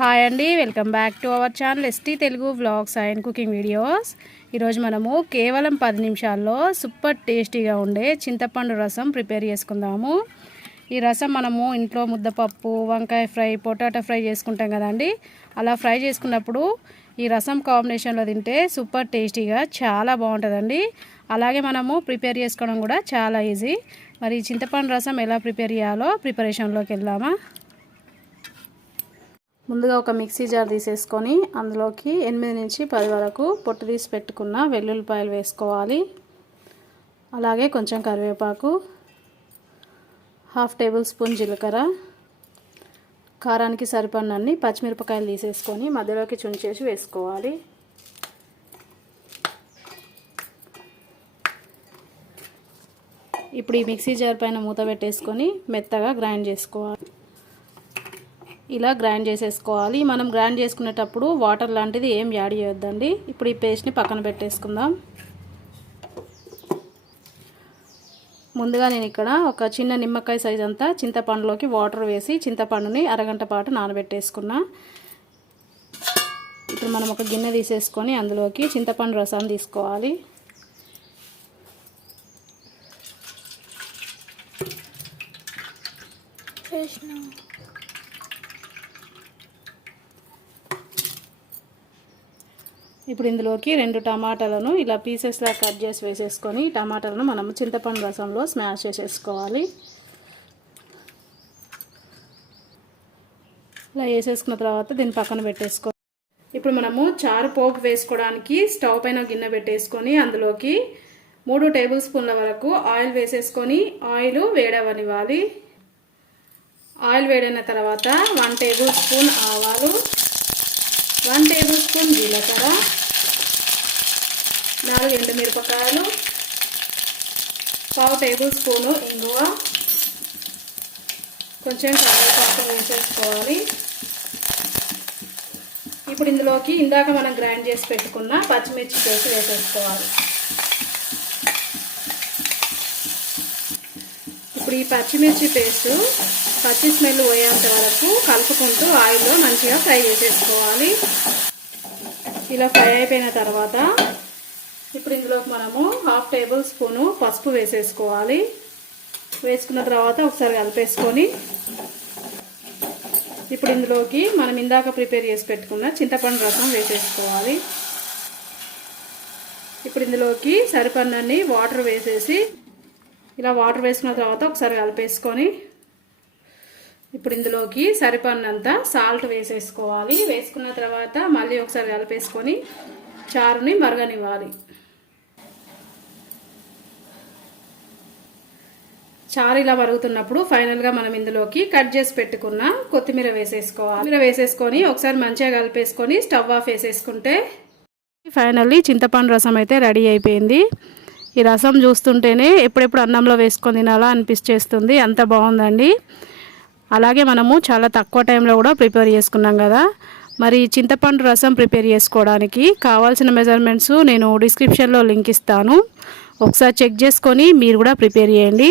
Hi అండి welcome back to our channel ST Telugu vlogs and cooking videos. ఈరోజు మనము కేవలం పది నిమిషాల్లో సూపర్ టేస్టీగా ఉండే చింతపండు రసం ప్రిపేర్ చేసుకుందాము. ఈ రసం మనము ఇంట్లో ముద్దపప్పు వంకాయ ఫ్రై పొటాటో ఫ్రై చేసుకుంటాం కదండి. అలా ఫ్రై చేసుకున్నప్పుడు ఈ రసం కాంబినేషన్లో తింటే సూపర్ టేస్టీగా చాలా బాగుంటుందండి. అలాగే మనము ప్రిపేర్ చేసుకోవడం కూడా చాలా ఈజీ. మరి చింతపండు రసం ఎలా ప్రిపేర్ చేయాలో ప్రిపరేషన్లోకి వెళ్దామా? ముందుగా ఒక మిక్సీ జార్ తీసేసుకొని అందులోకి ఎనిమిది నుంచి పది వరకు పొట్టు తీసి పెట్టుకున్న వెల్లుల్లిపాయలు వేసుకోవాలి. అలాగే కొంచెం కరివేపాకు హాఫ్ టేబుల్ స్పూన్ జీలకర్ర కారానికి సరిపడినన్ని పచ్చిమిరపకాయలు తీసేసుకొని మధ్యలోకి చుంచేసి వేసుకోవాలి. ఇప్పుడు ఈ మిక్సీ జార్ పైన మూత పెట్టేసుకొని మెత్తగా గ్రైండ్ చేసుకోవాలి. ఇలా గ్రైండ్ చేసేసుకోవాలి. మనం గ్రైండ్ చేసుకునేటప్పుడు వాటర్ లాంటిది ఏం యాడ్ చేయొద్దండి. ఇప్పుడు ఈ పేస్ట్ని పక్కన పెట్టేసుకుందాం. ముందుగా నేను ఇక్కడ ఒక చిన్న నిమ్మకాయ సైజ్ అంతా చింతపండులోకి వాటర్ వేసి చింతపండుని అరగంట పాటు నానబెట్టేసుకున్నా. ఇప్పుడు మనం ఒక గిన్నె తీసేసుకొని అందులోకి చింతపండు రసాన్ని తీసుకోవాలి. ఇప్పుడు ఇందులోకి రెండు టమాటాలను ఇలా పీసెస్లా కట్ చేసి వేసేసుకొని టమాటాలను మనం చింతపండు రసంలో స్మాష్ చేసేసుకోవాలి. ఇలా వేసేసుకున్న తర్వాత దీన్ని పక్కన పెట్టేసుకో. ఇప్పుడు మనము చారు పోపు వేసుకోవడానికి స్టవ్ పైన గిన్నె పెట్టేసుకొని అందులోకి మూడు టేబుల్ స్పూన్ల వరకు ఆయిల్ వేసేసుకొని ఆయిల్ వేడవనివ్వాలి. ఆయిల్ వేడైన తర్వాత వన్ టేబుల్ స్పూన్ ఆవాలు వన్ టేబుల్ స్పూన్ జీలకర్ర నాలుగు ఎండుమిరపకాయలు పావు టేబుల్ స్పూను ఇంగువ కొంచెం కరివేపాకు వేసేసుకోవాలి. ఇప్పుడు ఇందులోకి ఇందాక మనం గ్రైండ్ చేసి పెట్టుకున్న పచ్చిమిర్చి పేసి వేసేసుకోవాలి. ఇప్పుడు ఈ పచ్చిమిర్చి పేస్ట్ పచ్చి స్మెల్ పోయేంత వరకు కలుపుకుంటూ ఆయిల్లో మంచిగా ఫ్రై చేసేసుకోవాలి. ఇలా ఫ్రై అయిపోయిన తర్వాత ఇప్పుడు ఇందులోకి మనము హాఫ్ టేబుల్ స్పూను పసుపు వేసేసుకోవాలి. వేసుకున్న తర్వాత ఒకసారి కలిపేసుకొని ఇప్పుడు ఇందులోకి మనం ఇందాక ప్రిపేర్ చేసి పెట్టుకున్న చింతపండు రసం వేసేసుకోవాలి. ఇప్పుడు ఇందులోకి సరిపడినన్ని వాటర్ వేసేసి ఇలా వాటర్ వేసుకున్న తర్వాత ఒకసారి కలిపేసుకొని ఇప్పుడు ఇందులోకి సరిపడినంత సాల్ట్ వేసేసుకోవాలి. వేసుకున్న తర్వాత మళ్ళీ ఒకసారి కలిపేసుకొని చారుని మరగనివ్వాలి. చారు ఇలా మరుగుతున్నప్పుడు ఫైనల్గా మనం ఇందులోకి కట్ చేసి పెట్టుకున్న కొత్తిమీర వేసేసుకోవాలి. కొత్తిమీర వేసేసుకొని ఒకసారి మంచిగా కలిపేసుకొని స్టవ్ ఆఫ్ వేసేసుకుంటే ఫైనల్లీ చింతపండు రసం అయితే రెడీ అయిపోయింది. ఈ రసం చూస్తుంటేనే ఎప్పుడెప్పుడు అన్నంలో వేసుకొని తినాలా అనిపించేస్తుంది అంత బాగుందండి. అలాగే మనము చాలా తక్కువ టైంలో కూడా ప్రిపేర్ చేసుకున్నాం కదా. మరి చింతపండు రసం ప్రిపేర్ చేసుకోవడానికి కావాల్సిన మెజర్మెంట్స్ నేను డిస్క్రిప్షన్లో లింక్ ఇస్తాను. ఒకసారి చెక్ చేసుకొని మీరు కూడా ప్రిపేర్ చేయండి.